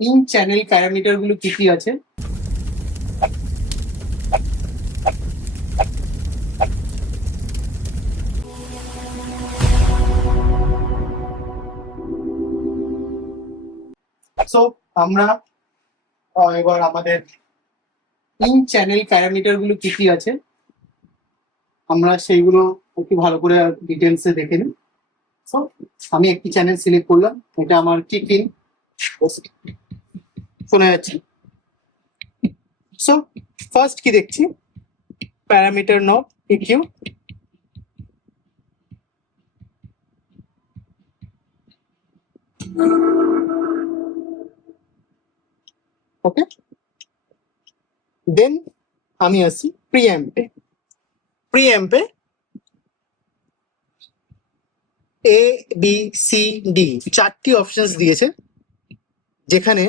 In channel parameter গুলো কি কি আছে? সো আমরা এবার আমাদের ইন চ্যানেল প্যারামিটার গুলো কি কি আছে আমরা সেইগুলো একটু ভালো করে ডিটেলসে দেখে নিই। সো আমি একটি চ্যানেল সিলেক্ট করলাম, এটা আমার কিক ইন শোনা যাচ্ছে। সো ফার্স্ট কি দেখছি, প্যারামিটার নব ইকিউ। ওকে, দেন আমি আসি প্রিঅ্যাম্পে। প্রিঅ্যাম্পে এ বি সি ডি চারটি অপশনস দিয়েছে, যেখানে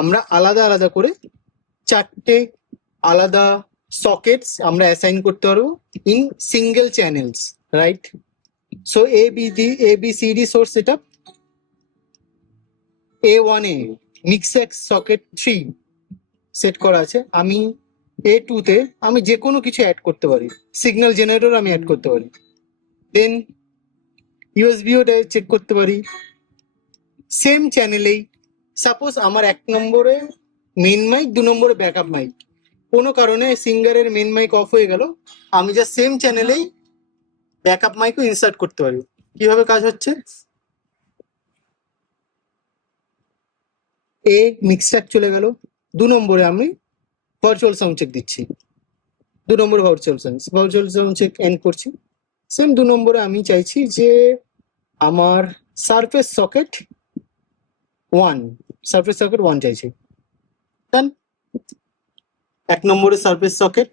আমরা আলাদা আলাদা করে চারটে আলাদা সকেটস আমরা অ্যাসাইন করতে পারবো in single channels, right? So A B C D source setup, A1 মিক্সএক্স সকেট 3 সেট করা আছে। আমি A2 তে আমি যে কোনো কিছু অ্যাড করতে পারি, সিগন্যাল জেনারেটর আমি অ্যাড করতে পারি। দেন ইউএসবিও চেক করতে পারি সেম চ্যানেলেই। সাপোজ আমার 1 নম্বরে মেন মাইক, 2 নম্বরে ব্যাকআপ মাইক, কোনো কারণে সিঙ্গারের মেন মাইক অফ হয়ে গেল, আমি যা সেম চ্যানেলেই ব্যাকআপ মাইকও ইনসার্ট করতে পারি। কিভাবে কাজ হচ্ছে, এ মিক্সট্রাক চলে গেল, 2 নম্বরে আমি ভার্চুয়াল সাউন্ড চেক দিচ্ছি, 2 নম্বরে ভার্চুয়াল সাউন্ড চেক এন্ড করছি। সেম 2 নম্বরে আমি চাইছি যে আমার সারফেস সকেট 1 চাইছি, দেন 1 নম্বরে সারফেস সকেট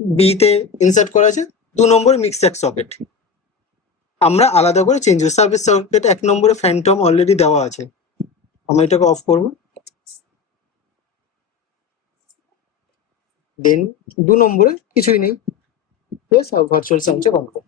বি তে ইনসার্ট করা আছে, 2 নম্বরে মিক্সড সকেট আমরা আলাদা করে চেঞ্জ করি। সার্ভিস সকেট 1 নম্বরে ফ্যান্টম অলরেডি দেওয়া আছে, আমরা এটাকে অফ করব। দেন 2 নম্বরে কিছুই নেই, plus virtual sound check on করব।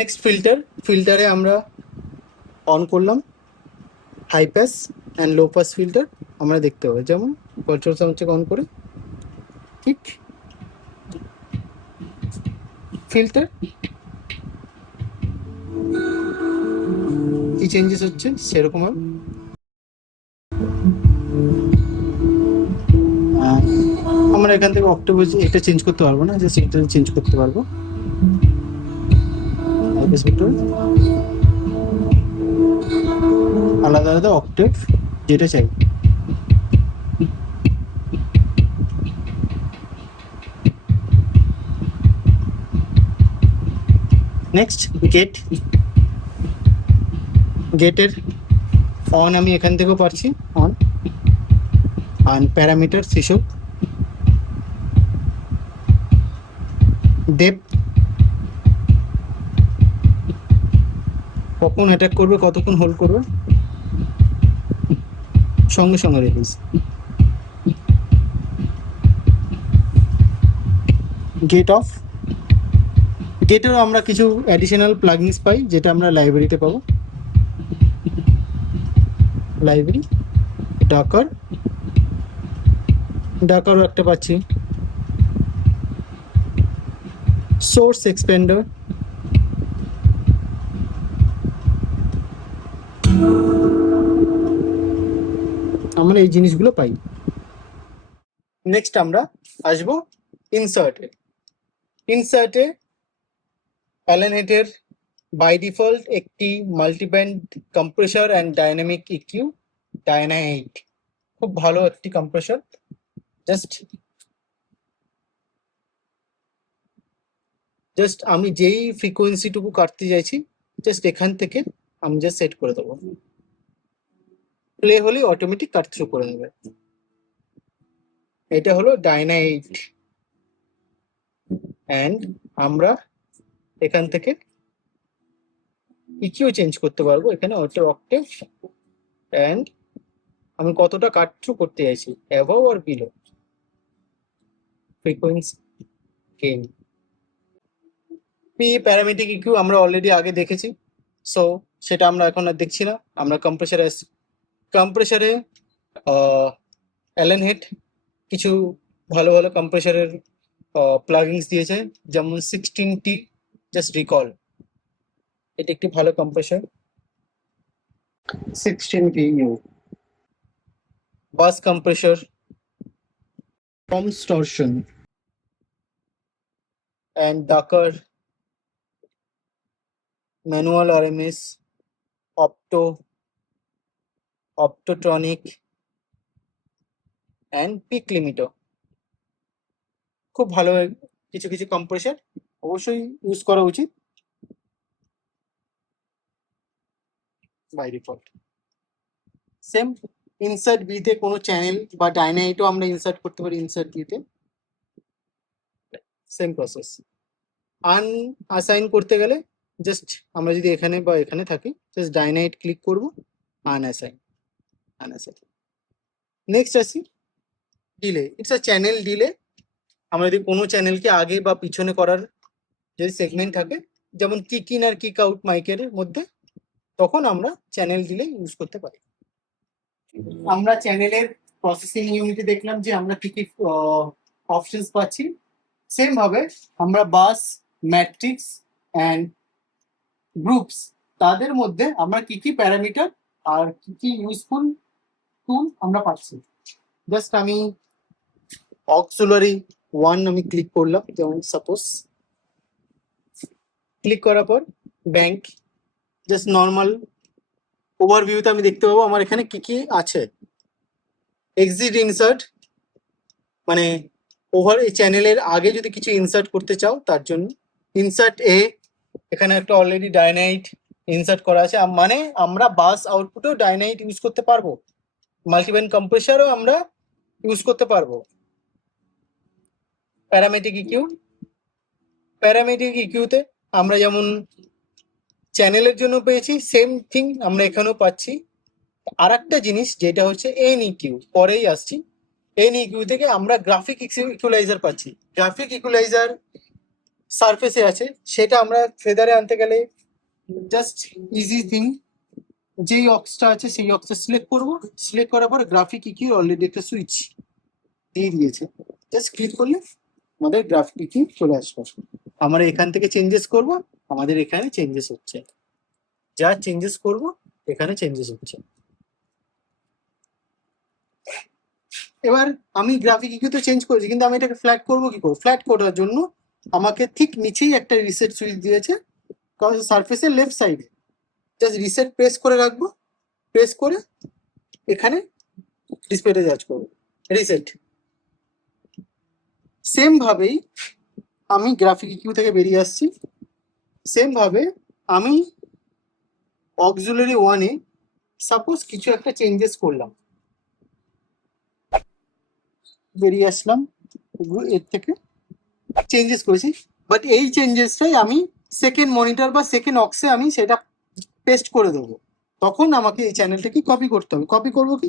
নেক্সট ফিল্টারে আমরা অন করলাম high pass and low pass filter, আমরা দেখতে পাবো যেমন ভার্চুয়াল সাউন্ড চেক অন করে ঠিক ফিল্টার কি চেঞ্জেস হচ্ছে সেরকম আমরা এখান থেকে অক্টোবর এটা চেঞ্জ করতে পারবো না, জাস্ট এটা চেঞ্জ করতে পারবো। আলাদা আলাদা অক্টেভ যেটা চাই। নেক্সট গেটের অন আমি এখান থেকেও পারছি, অন আর প্যারামিটার সেসব ডেপ কখন অ্যাটাক করবে, কতক্ষণ হোল্ড করবে, সঙ্গে সঙ্গে রিলিজ। গেট অফ, গেটেরও আমরা কিছু অ্যাডিশনাল প্লাগইনস পাই যেটা আমরা লাইব্রেরিতে পাবো। লাইব্রেরি ডাকারও একটা পাচ্ছি। সোর্স এক্সপেন্ডার, আমরা এই জিনিসগুলো পাই। নেক্সট আমরা আসবো ইনসার্টে অ্যালেন হেটের বাই ডিফল্ট একটি multiband compressor and dynamic EQ Dyna 8, খুব ভালো একটি কম্প্রেসর। জাস্ট আমি যেই ফ্রিকোয়েন্সিটুকু কাটতে চাইছি জাস্ট এখান থেকে আমি জাস্ট সেট করে দেবো, প্লে হলেই অটোমেটিক কাটতে শুরু করে নেবে। এটা হলো ডাইনা 8 অ্যান্ড আমরা এখান থেকে ইকিউ চেঞ্জ করতে পারবো। এখানে অক্টেভ অ্যান্ড আমি কতটা কাট থ্রু করতে চাইছি, অ্যাভাব আর below frequency gain. P parametric EQ আমরা অলরেডি আগে দেখেছি, সো সেটা আমরা এখন আর দেখছি না। আমরা কম্প্রেসারে আসছি। কম্প্রেসারে অ্যালেন হেড কিছু ভালো ভালো কম্প্রেসারের প্লাগিংস দিয়েছে, যেমন 16T, জাস্ট রিকল, এটা একটি ভালো কম্প্রেসার। 16PU বাস কম্প্রেসার, কমস্টরশন and ducker, manual RMS, optotronic and peak limiter. খুব ভালো কিছু কিছু কম্প্রেসার, অবশ্যই ইউজ করা উচিত বাই ডিফল্ট। সেম ইনসার্ট বিতে কোনো চ্যানেল বা ডাইনাইটও আমরা ইনসার্ট করতে পারি ইনসার্ট বিতে, সেম প্রসেস। আনঅ্যাসাইন করতে গেলে জাস্ট আমরা যদি এখানে বা এখানে থাকি, জাস্ট ডাইনাইট ক্লিক করব, আনঅ্যাসাইন। নেক্সট আসি delay. It's a channel delay. আমরা যদি কোনো চ্যানেলকে আগে বা পিছনে করার যদি সেগমেন্ট থাকে, যেমন কিক ইন আর কিক আউট মাইকের মধ্যে, তখন আমরা চ্যানেল ডিলে ইউজ করতে পারি। আমরা চ্যানেলের প্রসেসিং ইউনিটে দেখলাম যে আমরা কি কি অপশনস পাচ্ছি। সেম ভাবে আমরা বাস, ম্যাট্রিক্স অ্যান্ড গ্রুপস, তাদের মধ্যে আমরা কি কি প্যারামিটার আর কি কি ইউজফুল টুল আমরা পাচ্ছি। জাস্ট আমি অক্সিলারি 1 আমি ক্লিক করলাম, যেমন সাপোজ ক্লিক করার পর ব্যাংক, জাস্ট নর্মাল ওভারভিউতে আমি দেখতে পাবো আমার এখানে কি কি আছে। এক্সিট ইনসার্ট মানে ওভার এই চ্যানেলের আগে যদি কিছু ইনসার্ট করতে চাও তার জন্য ইনসার্ট এ, এখানে একটা অলরেডি ডাইনাইট ইনসার্ট করা আছে, মানে আমরা বাস আউটপুটেও ডাইনাইট ইউজ করতে পারবো, মাল্টিব্যান্ড কম্প্রেসারও আমরা ইউজ করতে পারবো। প্যারামেট্রিক ইকিউতে আমরা যেমন চ্যানেলের জন্য পেয়েছি, সেম থিং আমরা এখানেও পাচ্ছি। আর একটা জিনিস যেটা হচ্ছে NEQ, পরেই আসছি। NEQ থেকে আমরা গ্রাফিক ইকুয়ালাইজার পাচ্ছি। গ্রাফিক ইকুয়ালাইজার সারফেসে আছে, সেটা আমরা ফেদারে আনতে গেলে জাস্ট ইজি থিং, যেই অক্সটা আছে সেই অক্সটা সিলেক্ট করব, সিলেক্ট করার পর গ্রাফিক ইকিউ অলরেডি একটা সুইচ দিয়ে দিয়েছে, জাস্ট ক্লিক করলে আমাদের গ্রাফিক ইকিউ চলে আসবে। আমরা এখান থেকে চেঞ্জেস করব, আমাদের এখানে চেঞ্জেস হচ্ছে, যা চেঞ্জেস করব এখানে চেঞ্জেস হচ্ছে। এবার আমি গ্রাফিক ইকিউতে চেঞ্জ করেছি, কিন্তু আমি এটাকে ফ্ল্যাট করব কি করে? ফ্ল্যাট করার জন্য আমাকে ঠিক নিচেই একটা রিসেট সুইচ দিয়েছে, কারণ সারফেসের লেফট সাইডে জাস্ট রিসেট প্রেস করে রাখবো, প্রেস করে এখানে ডিসপ্লেতে যাচ করবো, রিসেট। সেম ভাবেই আমি গ্রাফিক ইকিউ থেকে বেরিয়ে আসছি। সেম ভাবে আমি অক্সিলারি 1-এ সাপোজ কিছু একটা চেঞ্জেস করলাম, বেরিয়ে আসলাম এর থেকে, চেঞ্জেস করেছি, বাট এই চেঞ্জেসটাই আমি সেকেন্ড মনিটর বা সেকেন্ড অক্সে আমি সেটা পেস্ট করে দেবো। তখন আমাকে এই চ্যানেলটাকে কপি করতে হবে। কপি করবো কি,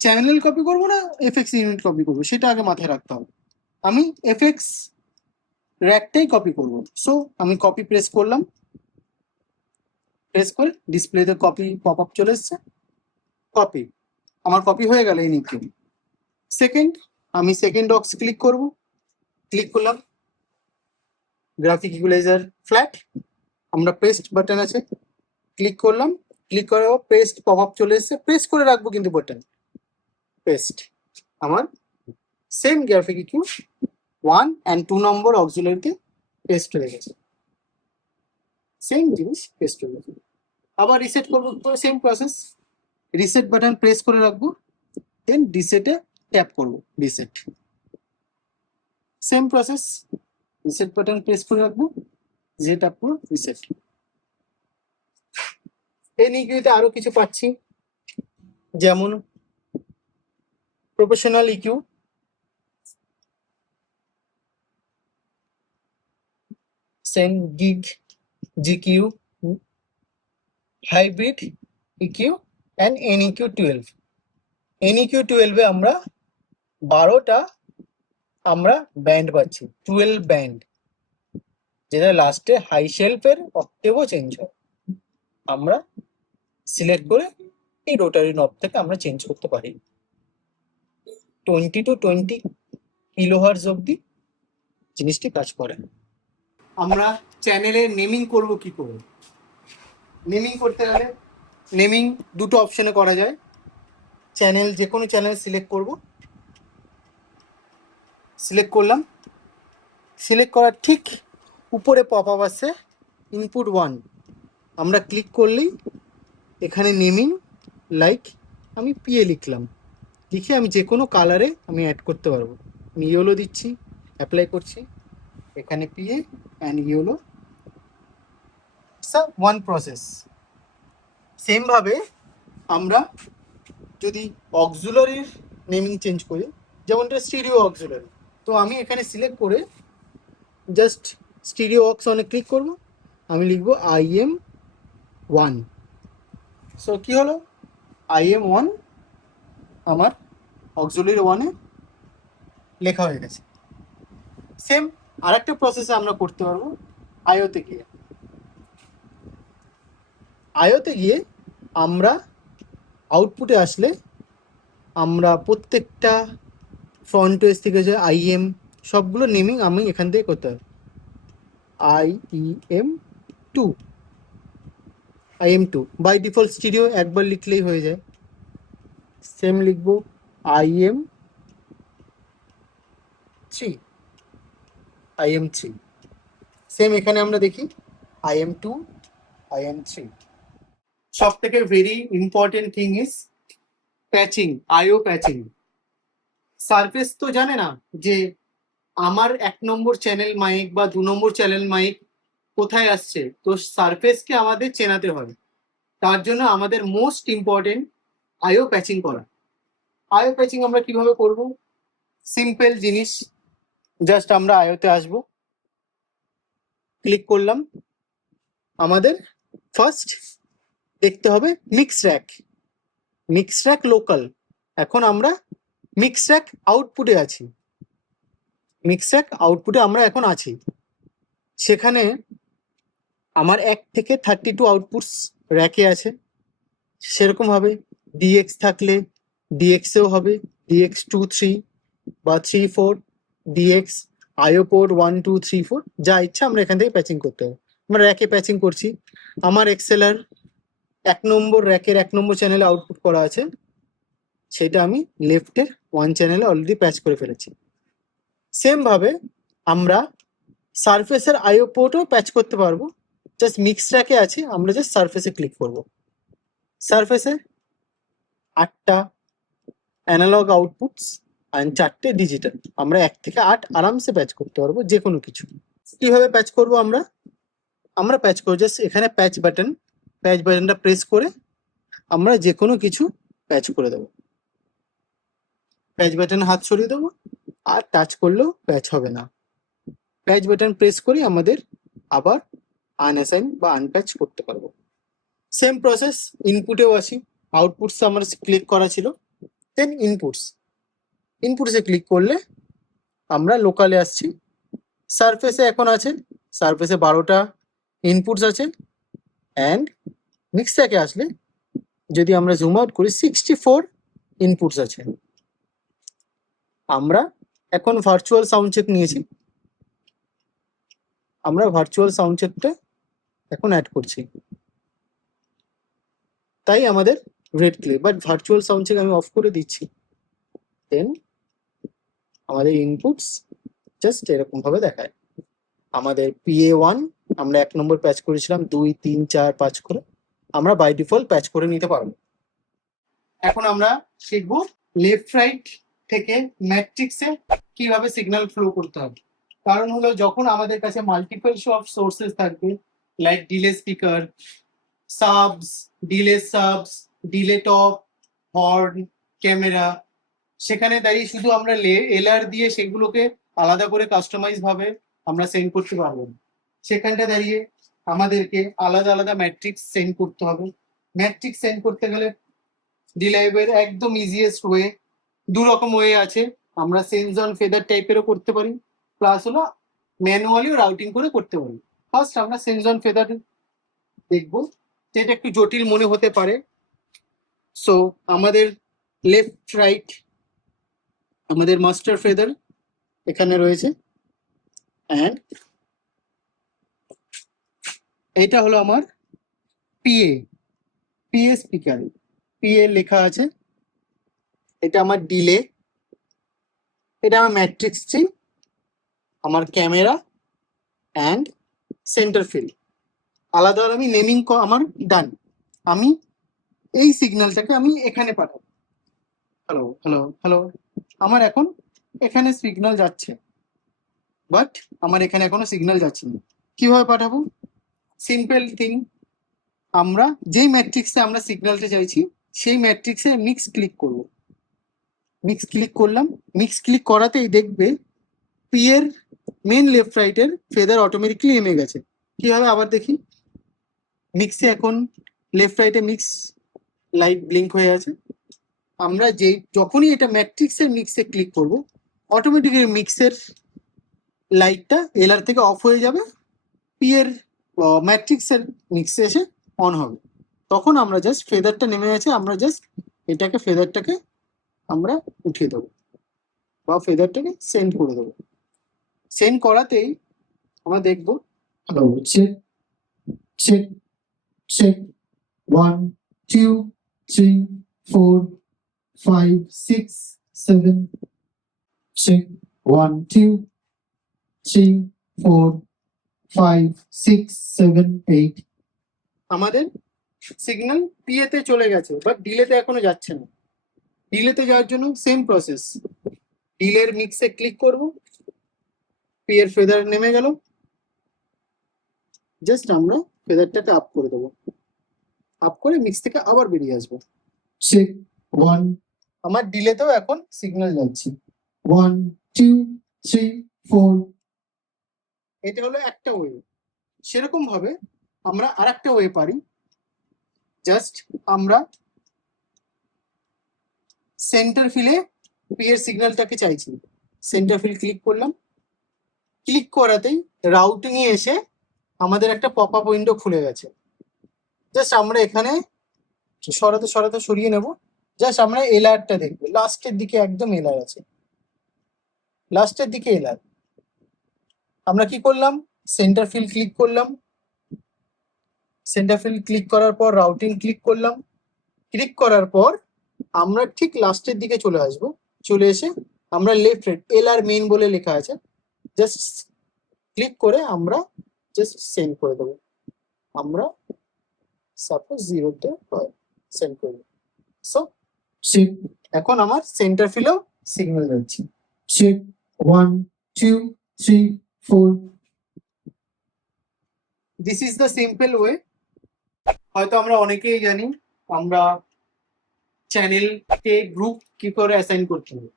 চ্যানেল কপি করবো না এফএক্স ইউনিট কপি করবো, সেটা আগে মাথায় রাখতে হবে। আমি এফএক্স র্যাকটাই কপি করবো। সো আমি কপি প্রেস করলাম, প্রেস করে ডিসপ্লেতে কপি পপ আপ চলে এসছে, কপি, আমার কপি হয়ে গেল এই নিকে। সেকেন্ড, আমি সেকেন্ড অক্স ক্লিক করব, ক্লিক করলাম, গ্রাফিক ইকুয়ালাইজার ফ্ল্যাট, আমরা পেস্ট বাটন আছে, ক্লিক করলাম, ক্লিক করার পর পেস্ট পপ আপ চলে এসছে, প্রেস করে রাখবো কিন্তু বাটন, পেস্ট, আমার same graphic EQ 1 and 2 number অক্সিলারিতে পেস্ট হয়ে গেছে, সেম জিনিস পেস্ট হয়ে গেছে। আবার রিসেট করবো, same process, reset button press করে রাখবো, দেন রিসেটে ট্যাপ করবো, reset, same process, reset button press করে রাখবো, যে ট্যাপ করবো, রিসেট। এই নিকিউতে আরো কিছু পাচ্ছি, যেমন professional EQ, send gig, GEQ, hybrid, EQ and NEQ 12। NEQ 12-এ আমরা 12টা আমরা ব্যান্ড পাচ্ছি, 12 ব্যান্ড, যেটা লাস্টে হাই শেলফের অক্টেভও চেঞ্জ হয়। আমরা সিলেক্ট করে এই রোটারি নব থেকে আমরা চেঞ্জ করতে পারি 20 to 20 কিলোহার্টজ অব্দি জিনিসটি কাজ করে। আমরা চ্যানেলের নেমিং করব কি করে? নেমিং করতে গেলে নেমিং দুটো অপশনে করা যায়। চ্যানেল, যে কোনো চ্যানেল সিলেক্ট করব, সিলেক্ট করলাম, সিলেক্ট করার ঠিক উপরে পপ আপ আসছে ইনপুট 1, আমরা ক্লিক করলেই এখানে নেমিং লাইক আমি পিএ লিখলাম, লিখে আমি যে কোনো কালারে আমি অ্যাড করতে পারবো। আমি ইয়েলো দিচ্ছি, অ্যাপ্লাই করছি, এখানে PA and yellow, one process. সেমভাবে আমরা যদি অক্সিলারির নেমিং চেঞ্জ করি, যেমন এটা স্টিরিও অক্সিলারি, তো আমি এখানে সিলেক্ট করে জাস্ট স্টিরিও অক্স অনে ক্লিক করব, আমি লিখব IM1। সো কি হলো, IM1 আমার অক্সিলারি 1-এ লেখা হয়ে গেছে। সেম আরেকটা প্রসেসে আমরা করতে পারবো আইওতে গিয়ে। আইওতে গিয়ে আমরা আউটপুটে আসলে আমরা প্রত্যেকটা ফ্রন্ট ওয়েজ থেকে যে IM সবগুলো নেমিং আমি এখান থেকে করতে পারবো। IEM2, IM2 by default stereo একবার লিখলেই হয়ে যায়। সেম লিখবো IM3, IM3। সেম এখানে আমরা দেখি IM2, IM3। সব থেকে very important thing is patching, IO patching. Surface তো জানে না যে আমার 1 নম্বর চ্যানেল মাইক বা 2 নম্বর চ্যানেল মাইক কোথায় আসছে, তো সারফেসকে আমাদের চেনাতে হবে। তার জন্য আমাদের মোস্ট ইম্পর্টেন্ট আইও প্যাচিং করা। আইও প্যাচিং আমরা কিভাবে করব? সিম্পল জিনিস, জাস্ট আমরা আইওতে আসব, ক্লিক করলাম, আমাদের ফার্স্ট দেখতে হবে mix rack, mix rack local. এখন আমরা মিক্স র্যাক আউটপুটে আছি, মিক্স র্যাক আউটপুটে আমরা এখন আছি। সেখানে আমার 1 থেকে 32 আউটপুটস র্যাকে আছে। সেরকমভাবে ডিএক্স থাকলে ডিএক্সেও হবে, DX2 3 বা 3 4, ডিএক্স আইও পোর্ট 1 2 3 4, যা ইচ্ছা আমরা এখান থেকে প্যাচিং করতে হবে। আমরা র্যাকে প্যাচিং করছি, আমার এক্সেলার 1 নম্বর র্যাকের 1 নম্বর চ্যানেলে আউটপুট করা আছে, সেটা আমি লেফটের 1 চ্যানেলে অলরেডি প্যাচ করে ফেলেছি। সেম ভাবে আমরা সারফেসের আইও পোর্টও প্যাচ করতে পারবো। জাস্ট মিক্স র্যাকে আছে, আমরা জাস্ট সারফেসে ক্লিক করব, সারফেসে 8টা অ্যানালগ আউটপুটস আর 4টে ডিজিটাল, আমরা 1 থেকে 8 আরামসে প্যাচ করতে পারবো যে কোনো কিছু। কিভাবে প্যাচ করব? আমরা প্যাচ করব জাস্ট এখানে প্যাচ বাটনটা প্রেস করে আমরা যে কোনো কিছু প্যাচ করে দেবো। প্যাচ বাটন হাত সরিয়ে দেবো, আর টাচ করলেও প্যাচ হবে না। প্যাচ বাটন প্রেস করে আমাদের আবার আনঅ্যাসাইন বা আনপ্যাচ করতে পারবো। সেম প্রসেস ইনপুটেও আসি, আউটপুটস আমার ক্লিক করা ছিল, দেন ইনপুটসে ক্লিক করলে আমরা লোকালে আসছি। সারফেসে এখন আছে, সারফেসে 12টা ইনপুটস আছে, অ্যান্ড মিক্সাকে আসলে যদি আমরা জুম আউট করি 64 ইনপুটস আছে। আমরা এখন ভার্চুয়াল সাউন্ড চেক নিয়েছি, আমরা ভার্চুয়াল সাউন্ড চেকটা এখন অ্যাড করছি, তাই আমাদের red clear. But virtual sound check আমি অফ করে দিচ্ছি, দেন আমাদের ইনপুটস জাস্ট এরকম ভাবে দেখায়। আমাদের PA1 আমরা 1 নম্বর প্যাচ করেছিলাম, 2 3 4 5 করে আমরা বাই ডিফল্ট প্যাচ করে নিতে পারবো। এখন আমরা শিখবো লেফট রাইট থেকে ম্যাট্রিক্সে কিভাবে সিগন্যাল ফ্লো করতে হবে। কারণ হলো যখন আমাদের কাছে মাল্টিপল অফ সোর্সেস থাকবে, like delay speaker, subs, delay top, horn, camera, সেখানে দাঁড়িয়ে শুধু আমরা LR দিয়ে সেগুলোকে আলাদা করে কাস্টমাইজ ভাবে আমরা সেন্ড করতে পারবো না। সেখানটা দাঁড়িয়ে আমাদেরকে আলাদা আলাদা ম্যাট্রিক্স সেন্ড করতে হবে। ম্যাট্রিক্স সেন্ড করতে গেলে ডিলাইভের একদম ইজিয়েস্ট ওয়ে, দু রকম ওয়ে আছে। আমরা সেন্স অন ফেদার টাইপেরও করতে পারি, প্লাস হলো ম্যানুয়ালিও রাউটিং করে করতে পারি। ফার্স্ট আমরা সেন্স অন ফেদার দেখবো, যেটা একটু জটিল মনে হতে পারে। সো আমাদের লেফট রাইট আমাদের মাস্টার ফেদার এখানে রয়েছে, অ্যান্ড এটা হলো আমার পিএ স্পিকার। পিএ লেখা আছে, এটা আমার ডিলে, এটা আমার ম্যাট্রিক্স ট্রি, আমার ক্যামেরা অ্যান্ড সেন্টার ফিল্ড। আলাদা আমি নেমিং আমার ডান। আমি এই সিগন্যালটাকে আমি এখানে পাঠাবো, হ্যালো হ্যালো হ্যালো। আমার এখন এখানে সিগন্যাল যাচ্ছে, বাট আমার এখানে এখনো সিগন্যাল যাচ্ছে না। কিভাবে পাঠাবো? সিম্পল থিং, আমরা যেই ম্যাট্রিক্সে আমরা সিগন্যালটা চাইছি সেই ম্যাট্রিক্সে মিক্স ক্লিক করব। মিক্স ক্লিক করলাম, মিক্স ক্লিক করাতেই দেখবে পি এর মেন লেফট রাইটের ফেদার অটোমেটিকলি নেমে গেছে। কিভাবে আবার দেখি, মিক্সে এখন লেফট রাইটে মিক্স লাইট ব্লিঙ্ক হয়ে আছে। আমরা যখনই এটা ম্যাট্রিক্সের মিক্সে ক্লিক করব, অটোমেটিক্যালি মিক্সের লাইটটা এলআর থেকে অফ হয়ে যাবে, পি এর ম্যাট্রিক্সের মিক্সে এসে অন হবে। তখন আমরা জাস্ট ফেদারটা নেমে আছে, আমরা জাস্ট এটাকে ফেদারটাকে আমরা উঠিয়ে দেবো বা ফেদারটাকে সেন্ড করে দেবো। সেন্ড করাতেই আমরা দেখবো hello check check check 1 2 3 4 5 6 7 check 1 2 3 4 5 6 7 8। আমাদের সিগন্যাল পিএ তে চলে গেছে, বাট ডিলেতে এখনো যাচ্ছে না। ডিলেতে যাওয়ার জন্য সেম প্রসেস, ডিলের মিক্সে ক্লিক করব, পি এর ফেদার নেমে গেল, জাস্ট আমরা ফেদারটাকে আপ করে দেবো, আপ করে মিক্স থেকে আবার বেরিয়ে আসবো। চেক 1, আমার ডিলেতেও এখন সিগন্যাল যাচ্ছে 1 2 3 4। এটা হলো একটা ওয়ে। সেরকম ভাবে আমরা আরেকটা ওয়ে পারি, জাস্ট আমরা সেন্টার ফিলে পি এর সিগন্যালটাকে চাইছি, সেন্টার ফিল ক্লিক করলাম, ক্লিক করাতেই রাউটিং এ এসে আমাদের একটা পপ আপ উইন্ডো খুলে গেছে। জাস্ট আমরা এখানে সরাতে সরাতে সরিয়ে নেব, জাস্ট আমরা এলআরটা দেখবো, লাস্টের দিকে একদম এলআর আছে, লাস্টের দিকে এলআর। আমরা কি করলাম, সেন্টার ফিল ক্লিক করলাম, সেন্টার ফিল ক্লিক করার পর রাউটিং ক্লিক করলাম, ক্লিক করার পর আমরা ঠিক লাস্টের দিকে চলে আসব, চলে এসে আমরা লেফট রাইট এলআর মেইন বলে লেখা আছে, জাস্ট ক্লিক করে আমরা জাস্ট সেন্ড করে দেবো। আমরা সাপোজ 0-তে সেন্ড করব। সো এখন আমার সেন্টার ফিলেও সিগন্যাল যাচ্ছে, check 1 2 3 4। This is the simple way. হয়তো আমরা অনেকেই জানি আমরা চ্যানেলকে গ্রুপ কি করে অ্যাসাইন করতে হবে।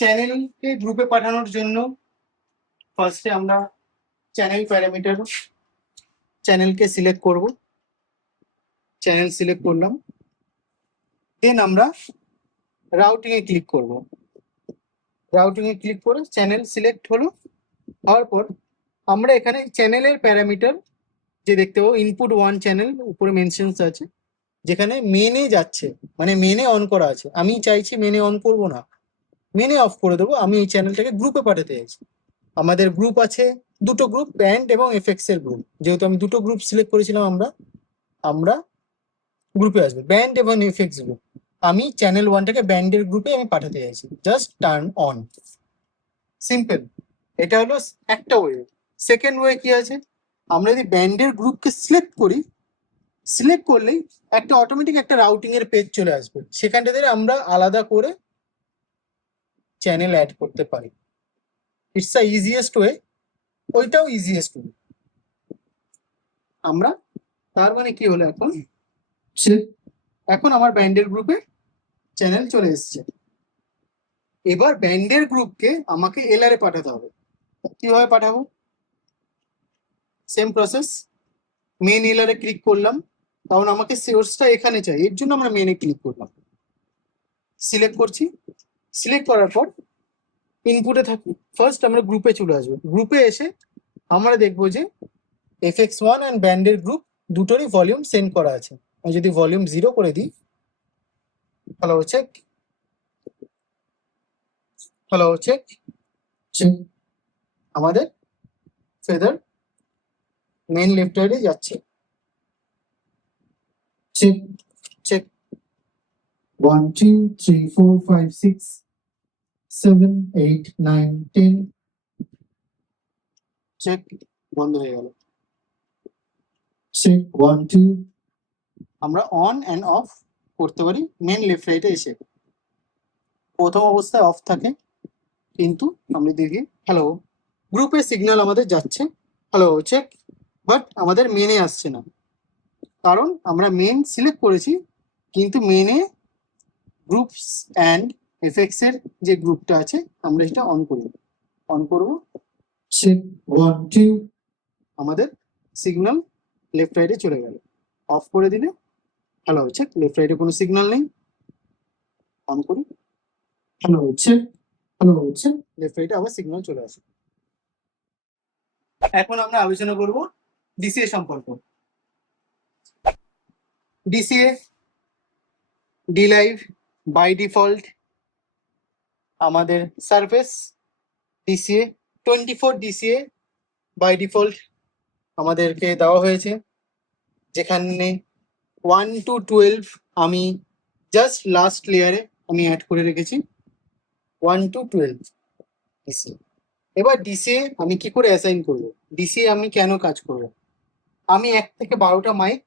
চ্যানেলকে গ্রুপে পাঠানোর জন্য ফার্স্টে আমরা চ্যানেল প্যারামিটার, চ্যানেলকে সিলেক্ট করব, চ্যানেল সিলেক্ট করলাম, দেন আমরা রাউটিং এ ক্লিক করব, রাউটিং এ ক্লিক করে চ্যানেল সিলেক্ট হলো। হওয়ার পর আমরা এখানে চ্যানেলের প্যারামিটার যে দেখতে পাবো, ইনপুট 1 চ্যানেল উপরে মেনশনস আছে, যেখানে মেনে যাচ্ছে মানে মেনে অন করা আছে। আমি চাইছি মেনে অন করব না, মেনে অফ করে দেবো। আমি এই চ্যানেলটাকে গ্রুপে পাঠাতে চাইছি। আমাদের গ্রুপ আছে দুটো গ্রুপ, ব্যান্ড এবং এফএক্স এর গ্রুপ। যেহেতু আমি দুটো গ্রুপ সিলেক্ট করেছিলাম, আমরা গ্রুপে আসবে ব্যান্ড এবং এফএক্স গ্রুপ। আমি চ্যানেল 1টাকে ব্যান্ডের গ্রুপে আমি পাঠাতে চাইছি, জাস্ট টার্ন অন। সিম্পল, এটা হলো একটা ওয়ে। সেকেন্ড ওয়ে কি আছে, আমরা যদি ব্যান্ডের গ্রুপকে সিলেক্ট করি, সিলেক্ট করলেই একটা অটোমেটিক একটা রাউটিং এর পেজ চলে আসবে, সেখানটাতে আমরা আলাদা করে চ্যানেল অ্যাড করতে পারি। ইটস দ্য ইজিয়েস্ট ওয়ে, ওইটাও ইজিয়েস্ট ওয়ে। আমরা তার মানে কি হলো, এখন আমার ব্যান্ডের গ্রুপে চ্যানেল চলে এসছে। এবার ব্যান্ডের গ্রুপকে আমাকে এলআর এ পাঠাতে হবে। কিভাবে পাঠাবো, সেম প্রসেস, মেন এলারে ক্লিক করলাম, কারণ আমাকে সোর্সটা এখানে চাই, এর জন্য আমরা মেনে ক্লিক করলাম। সিলেক্ট করছি, সিলেক্ট করার পর ইনপুটে থাকি, ফার্স্ট আমরা গ্রুপে চলে আসবো। গ্রুপে এসে আমরা দেখবো যে FX1 অ্যান্ড ব্যান্ডের গ্রুপ দুটোরই ভলিউম সেন্ড করা আছে। আমি যদি ভলিউম 0 করে দিই, hello check, hello check, check, আমাদের ফেদার মেন লেফট সাইডে যাচ্ছে। চেক চেক, 1 2 3 4 5 6 7 8 9 10, চেক, বন্ধ হয়ে গেল। চেক 1 2, আমরা অন অ্যান্ড অফ করতে পারি মেন লেফট রাইটে এসে। প্রথম অবস্থায় অফ থাকে, কিন্তু আমরা দেখি হ্যালো গ্রুপে সিগন্যাল আমাদের যাচ্ছে, হ্যালো চেক, বাট আমাদের মেনে আসছে না, কারণ আমরা মেন সিলেক্ট করেছি, কিন্তু মেনে গ্রুপস অ্যান্ড এফেক্টস এর যে গ্রুপটা আছে আমরা এটা অন করি, অন করব। চেক 1 2, আমাদের সিগন্যাল লেফট রাইটে চলে গেল। অফ করে দিলে হ্যালো চেক, লেফট রাইটে কোনো সিগন্যাল নেই, অন করি, hello check, hello check, left রাইটে আবার সিগন্যাল চলে আসে। এখন আমরা আলোচনা করব ডিসিএ সম্পর্ক। ডিসিএ ডিলাইভ বাই ডিফল্ট আমাদের surface DCA 24 DCA by default আমাদেরকে দেওয়া হয়েছে, যেখানে 1 to 12 আমি জাস্ট লাস্ট লেয়ারে আমি অ্যাড করে রেখেছি 1 to 12 ডিসিএ। এবার ডিসিএ আমি কি করে অ্যাসাইন করব, ডিসিএ আমি কেন কাজ করব, আমি 1 থেকে 12টা মাইক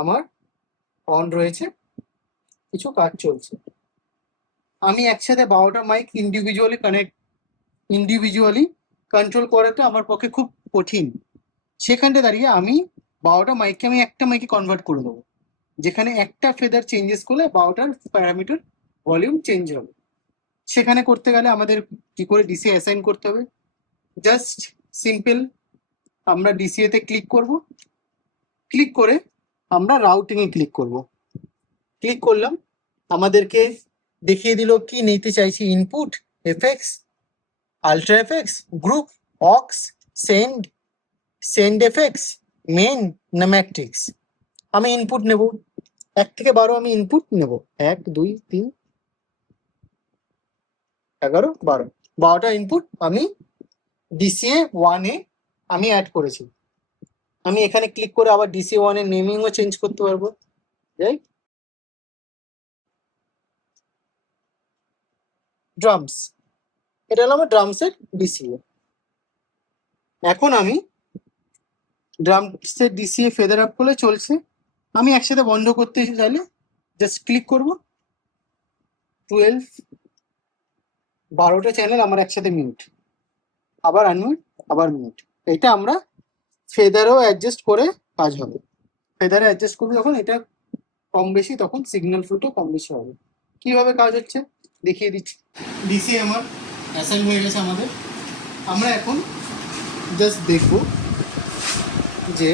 আমার অন রয়েছে, কিছু কাজ চলছে, আমি একসাথে 12টা মাইক ইন্ডিভিজুয়ালি কন্ট্রোল করাটা আমার পক্ষে খুব কঠিন। সেখানটা দাঁড়িয়ে আমি 12টা মাইককে আমি একটা মাইকে কনভার্ট করে দেবো, যেখানে একটা ফেদার চেঞ্জেস করলে 12টার প্যারামিটার ভলিউম চেঞ্জ হবে। সেখানে করতে গেলে আমাদের কি করে ডিসি অ্যাসাইন করতে হবে, জাস্ট সিম্পল আমরা ডিসিএ তে ক্লিক করব, ক্লিক করে আমরা রাউটিং এ ক্লিক করব, ক্লিক করলাম, আমাদেরকে দেখিয়ে দিল কি নিতে চাইছি, input, FX, ultra FX, group, aux, send FX, main না ম্যাট্রিক্স। আমি ইনপুট নেব 1 থেকে 12, আমি ইনপুট নেব 1 2 3 11 12, 12টা ইনপুট আমি ডিসিএ 1 এ আমি অ্যাড করেছি। আমি এখানে ক্লিক করে আবার ডিসিএ 1 এর নেমিংও চেঞ্জ করতে পারবো, রাইট? ড্রামস, এটা হলো আমার ড্রামসের ডিসিএ। এখন আমি ড্রামসের ডিসিএ ফেদার আপ করলে চলছে, আমি একসাথে বন্ধ করতে চাইলে জাস্ট ক্লিক করব, 12 12টা চ্যানেল আমার একসাথে মিউট, আবার আনমিউট, আবার মিউট। এটা আমরা ফেদারও অ্যাডজাস্ট করে কাজ হবে, ফেদারে অ্যাডজাস্ট করবো যখন এটা কম বেশি, তখন সিগন্যাল ফ্লুটও কম বেশি হবে। কিভাবে কাজ হচ্ছে দেখিয়ে দিচ্ছি। ডিসি আমার অ্যাসাইন হয়ে গেছে আমাদের, আমরা এখন জাস্ট দেখবো যে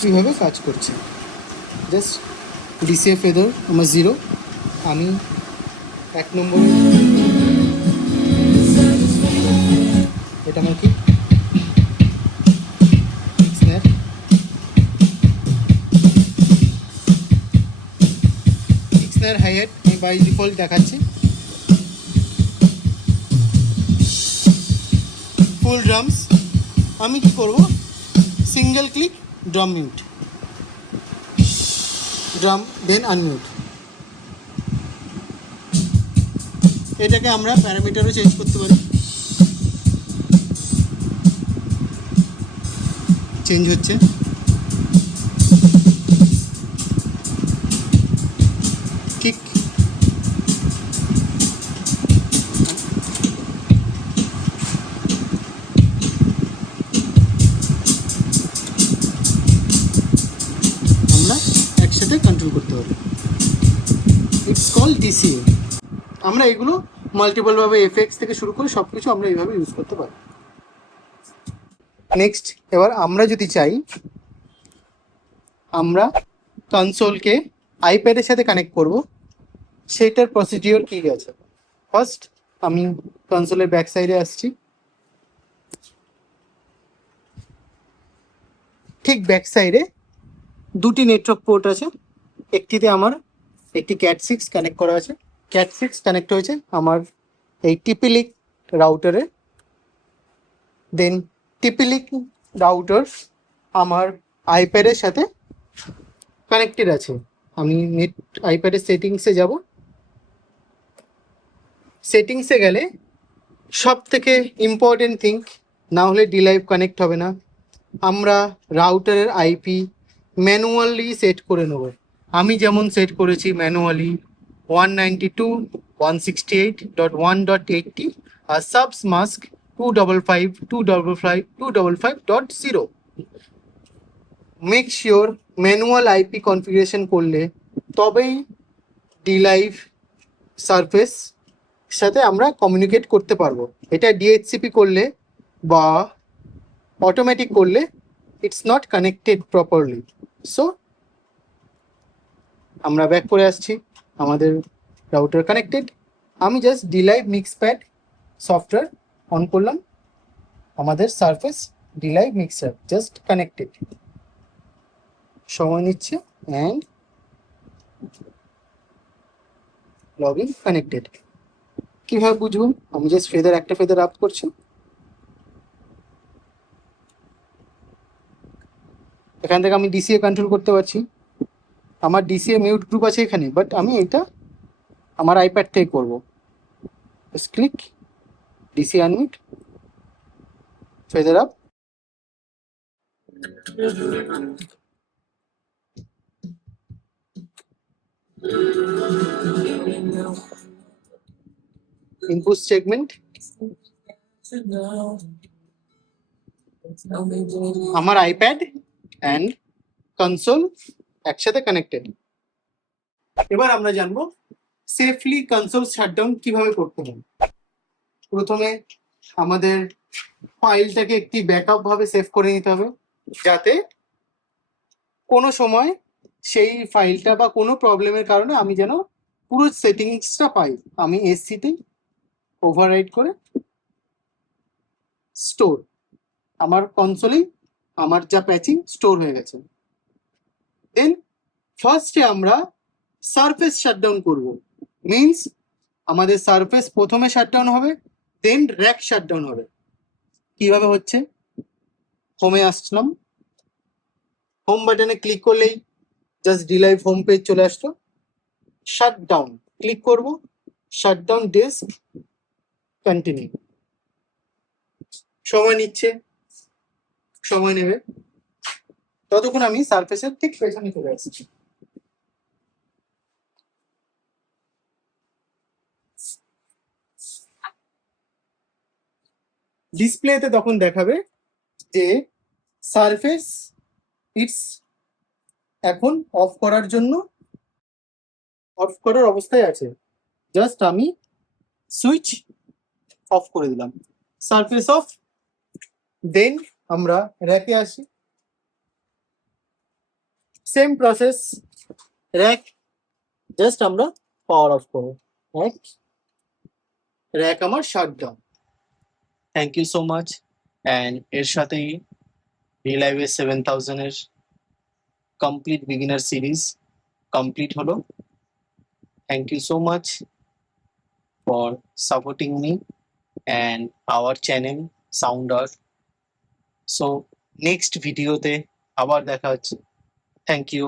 কিভাবে কাজ করছে। জাস্ট ডিসিএ ফেদার আমার 0, আমি 1 নম্বরে, এটা আমার কি স্ন্যাপ, স্ন্যার হাইয়েট আমি বাই ডিফল্ট দেখাচ্ছি, ফুল ড্রামস। আমি কি করব, single click drum mute, drum then unmute. এটাকে আমরা প্যারামিটারও চেঞ্জ করতে পারি, চেঞ্জ হচ্ছে, কিক, আমরা একসাথে কন্ট্রোল করতে পারি, ইটস কল্ড ডিসিএ। আমরা এগুলো মাল্টিপল ভাবে এফএক্স থেকে শুরু করে সবকিছু আমরা এইভাবে ইউজ করতে পারি। নেক্সট এবার আমরা যদি চাই আমরা কনসোলকে আইপ্যাডের সাথে কানেক্ট করব, সেটার প্রসিডিওর কী আছে। ফার্স্ট আমি কনসোলের ব্যাক সাইডে আসছি, ঠিক ব্যাক সাইডে দুটি নেটওয়ার্ক পোর্ট আছে, একটিতে আমার একটি ক্যাট6 কানেক্ট করা আছে, ক্যাট6 কানেক্ট হয়েছে আমার এই টিপিলিক রাউটারে। দেন টিপিলিক রাউটার আমার আইপ্যাডের সাথে কানেক্টেড আছে। আমি নেট আইপ্যাডের সেটিংসে যাব, সেটিংসে গেলে সব থেকে ইম্পর্টেন্ট থিং, না হলে ডিলাইভ কানেক্ট হবে না, আমরা রাউটারের আইপি ম্যানুয়ালি সেট করে নেব। আমি যেমন সেট করেছি ম্যানুয়ালি 192.168.1.80 আর subnet mask 255.255.255.0। Make sure manual IP configuration করলে তবেই ডিলাইভ সারফেস সাথে আমরা কমিউনিকেট করতে পারবো। এটা ডিএইচসিপি করলে বা অটোমেটিক করলে it's not connected properly. So আমরা ব্যাক করে আসছি, আমাদের রাউটার কানেক্টেড। আমি জাস্ট ডিলাইভ মিক্সপ্যাড সফটওয়্যার অন করলাম, আমাদের সারফেস ডিলাইভ মিক্সার জাস্ট কানেক্টেড। সময় নিচ্ছে অ্যান্ড লগ ইন কানেক্টেড। কীভাবে বুঝবো? আমি জাস্ট একটা ফেদার আপ করছি, এখান থেকে আমি ডিসিএ কন্ট্রোল করতে পারছি। আমার ডিসিএ মিউট গ্রুপ আছে এখানে, বাট আমি এটা আমার আইপ্যাড থেকে করবো। Click DC unmute, feather up, input segment, আমার আইপ্যাড অ্যান্ড কনসোল একসাথে কানেক্টেড। এবার আমরা জানবো সেফলি কনসোল শাটডাউন কিভাবে করতে হবে। প্রথমে আমাদের ফাইলটাকে একটি ব্যাকআপ ভাবে সেভ করে নিতে হবে, যাতে কোনো সময় সেই ফাইলটা বা কোনো প্রবলেমের কারণে আমি যেন পুরো সেটিংসটা পাই। আমি এসসিতে ওভাররাইট করে স্টোর, আমার কনসোলেই আমার যা প্যাচিং স্টোর হয়ে গেছে। দেন ফার্স্টে আমরা সারফেস শাটডাউন করব, মিনস আমাদের সারফেস প্রথমে শাটডাউন হবে, দেন র্যাক শাটডাউন হবে। কিভাবে হচ্ছে? হোমে আসলাম, হোম বাটনে ক্লিক করলেই জাস্ট ডিলাইভ হোম পেজ চলে আসলো। শাটডাউন ক্লিক করব, শাটডাউন ডিস্ক কন্টিনিউ। সময় নিচ্ছে, সময় নেবে, ততক্ষণ আমি সারফেসের ঠিক পেছনে চলে আসছি। ডিসপ্লেতে তখন দেখাবে যে সারফেস ইটস এখন অফ করার জন্য অফ করার অবস্থায় আছে। জাস্ট আমি সুইচ অফ করে দিলাম, সারফেস অফ। দেন আমরা র্যাকে আসি, সেম প্রসেস, র্যাক জাস্ট আমরা পাওয়ার অফ করবো, র্যাক আমার shutdown. Thank you so much. And এর সাথেই রিলাইভের 7000-এর কমপ্লিট বিগিনার সিরিজ কমপ্লিট হলো। Thank you so much for supporting me and our channel sound art. So next ভিডিওতে আবার দেখা হচ্ছে। Thank you.